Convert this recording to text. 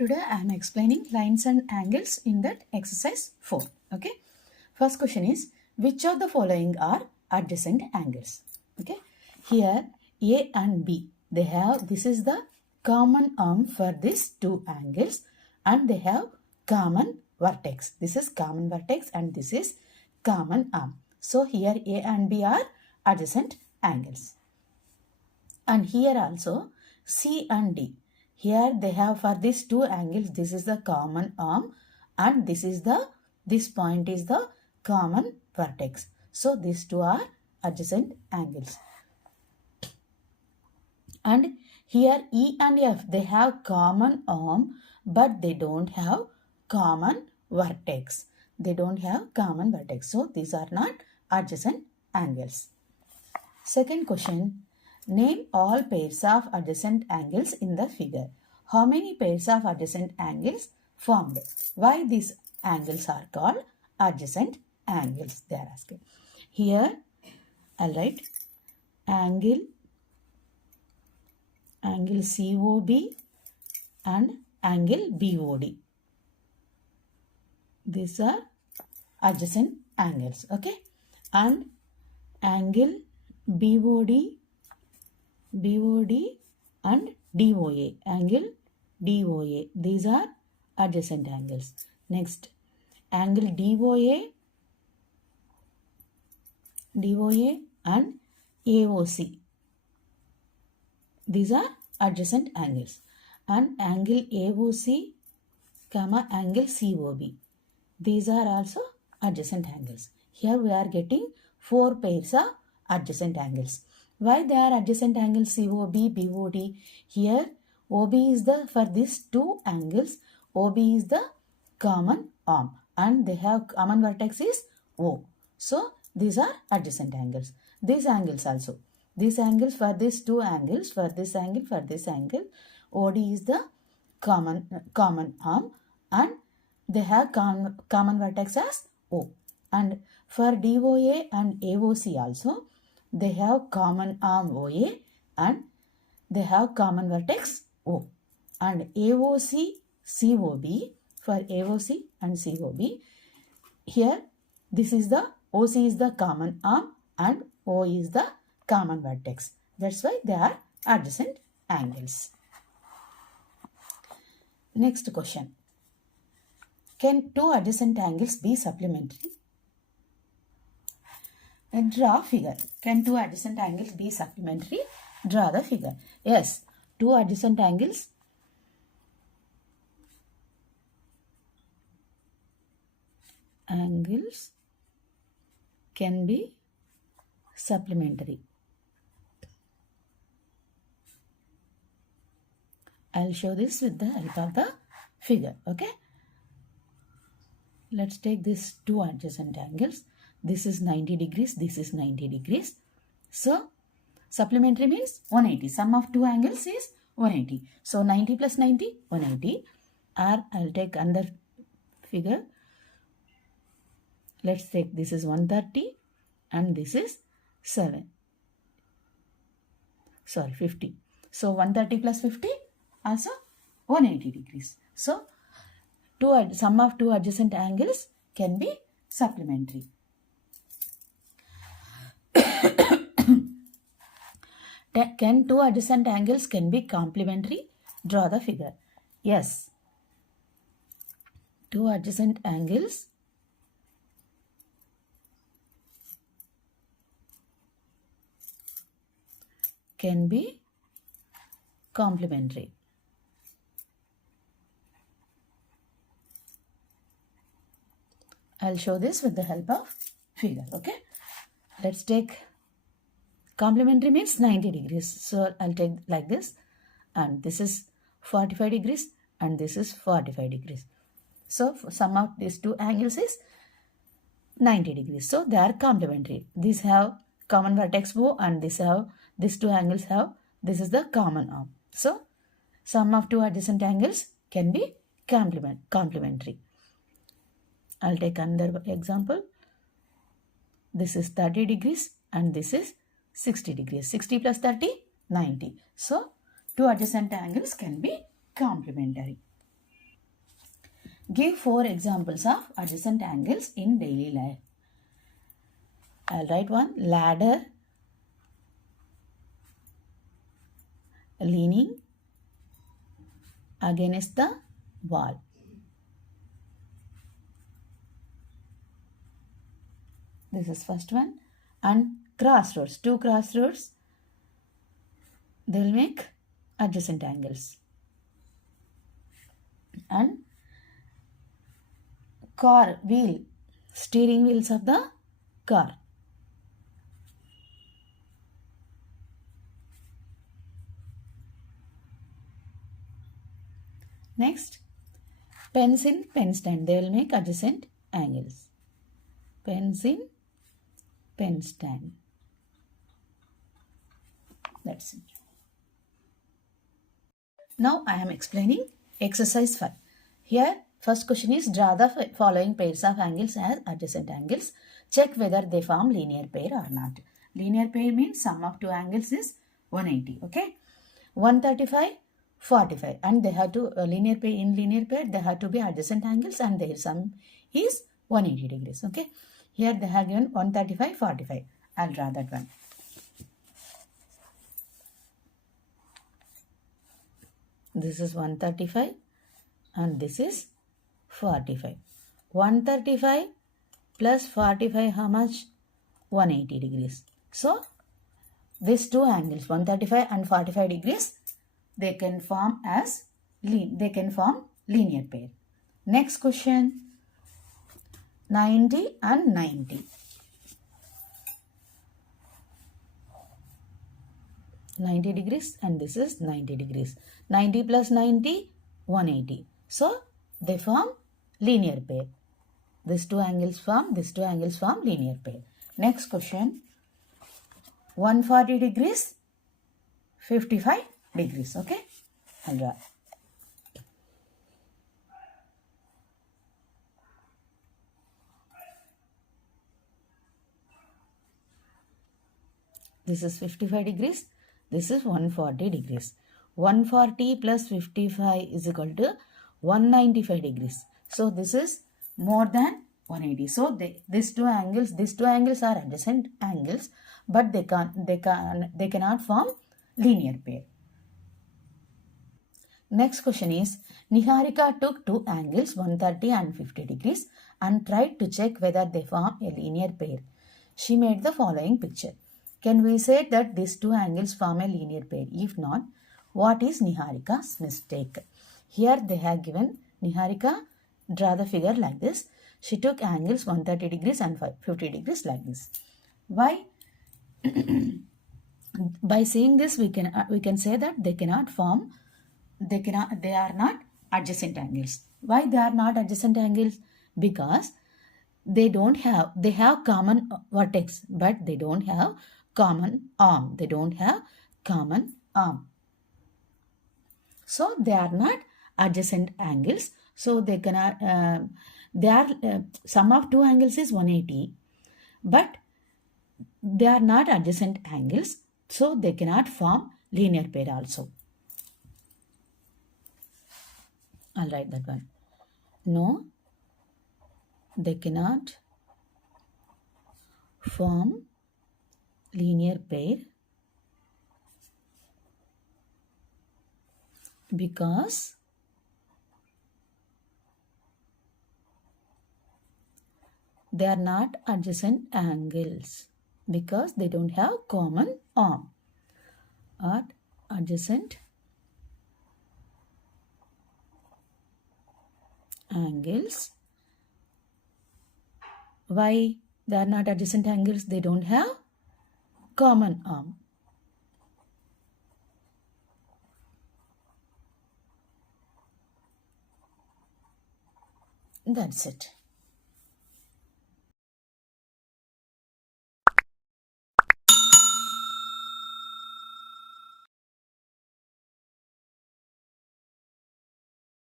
Today I am explaining lines and angles in that exercise 4. Okay. First question is, which of the following are adjacent angles? Okay. Here A and B, they have, this is the common arm for these two angles and they have common vertex. This is common vertex and this is common arm. So here A and B are adjacent angles. And here also C and D. Here they have for these two angles, this is the common arm and this point is the common vertex. So these two are adjacent angles. And here E and F, they have common arm but they don't have common vertex. They don't have common vertex. So these are not adjacent angles. Second question. Name all pairs of adjacent angles in the figure. How many pairs of adjacent angles formed? Why these angles are called adjacent angles? They are asking. Here I'll write angle COB and angle BOD. These are adjacent angles. Okay. And angle BOD and DOA, angle DOA, these are adjacent angles. Next, angle DOA and AOC, these are adjacent angles. And angle AOC, angle COB, these are also adjacent angles. Here we are getting 4 pairs of adjacent angles. Why they are adjacent angles COB, BOD? Here OB is the, for these two angles, OB is the common arm and they have common vertex is O. So these are adjacent angles. These angles also. These angles for these two angles, for this angle, OD is the common arm and they have common vertex as O. And for DOA and AOC also, they have common arm OA and they have common vertex O. And AOC, COB, for AOC and COB, here this is the, OC is the common arm and O is the common vertex. That's why they are adjacent angles. Next question. Can two adjacent angles be supplementary? Draw figure. Can two adjacent angles be supplementary? Draw the figure. Yes, two adjacent angles can be supplementary. I'll show this with the help of the figure. Okay. Let's take these two adjacent angles. This is 90 degrees, this is 90 degrees. So, supplementary means 180. Sum of two angles is 180. So, 90 plus 90, 180. Or I'll take another figure. Let's take this is 130 and this is 50. So, 130 plus 50 also 180 degrees. So, sum of two adjacent angles can be supplementary. Can two adjacent angles can be complementary? Draw the figure. Yes. Two adjacent angles can be complementary. I'll show this with the help of figure. Okay. Let's take complementary means 90 degrees. So I'll take like this and this is 45 degrees and this is 45 degrees. So sum of these two angles is 90 degrees. So they are complementary. These have common vertex O and these two angles have, this is the common arm. So sum of two adjacent angles can be complementary. I'll take another example. This is 30 degrees and this is 60 degrees. 60 plus 30, 90. So, two adjacent angles can be complementary. Give 4 examples of adjacent angles in daily life. I'll write one. Ladder, leaning against the wall. This is first one. And crossroads. 2 crossroads, they will make adjacent angles. And car wheel, steering wheels of the car. Next, pens in pen stand, they will make adjacent angles. Pens in pen stand. That's it. Now I am explaining exercise 5. Here, first question is draw the following pairs of angles as adjacent angles. Check whether they form linear pair or not. Linear pair means sum of two angles is 180. Okay. 135, 45, and they have to linear pair. In linear pair, they have to be adjacent angles, and their sum is 180 degrees. Okay. Here they have given 135, 45. I'll draw that one. This is 135 and this is 45. 135 plus 45 how much? 180 degrees. So these two angles 135 and 45 degrees, they can form linear pair. Next question, 90 and 90. 90 degrees and this is 90 degrees. 90 plus 90, 180. So they form linear pair. These two angles form linear pair. Next question, 140 degrees, 55 degrees. Okay, I'll draw. This is 55 degrees. This is 140 degrees. 140 plus 55 is equal to 195 degrees. So this is more than 180. So these two angles are adjacent angles, but they cannot form linear pair. Next question is, Niharika took two angles 130 and 50 degrees and tried to check whether they form a linear pair. She made the following picture. Can we say that these two angles form a linear pair? If not, what is Niharika's mistake? Here they have given Niharika, draw the figure like this. She took angles 130 degrees and 50 degrees like this. Why? By saying this, we can say that they are not adjacent angles. Why they are not adjacent angles? Because they have common vertex, but they don't have common arm. So they are not adjacent angles. So they cannot. Sum of two angles is 180, but they are not adjacent angles. So they cannot form linear pair also. I'll write that one. No, they cannot form linear pair because they are not adjacent angles, because they don't have common arm or adjacent angles. Why they are not adjacent angles? They don't have common arm. That's it.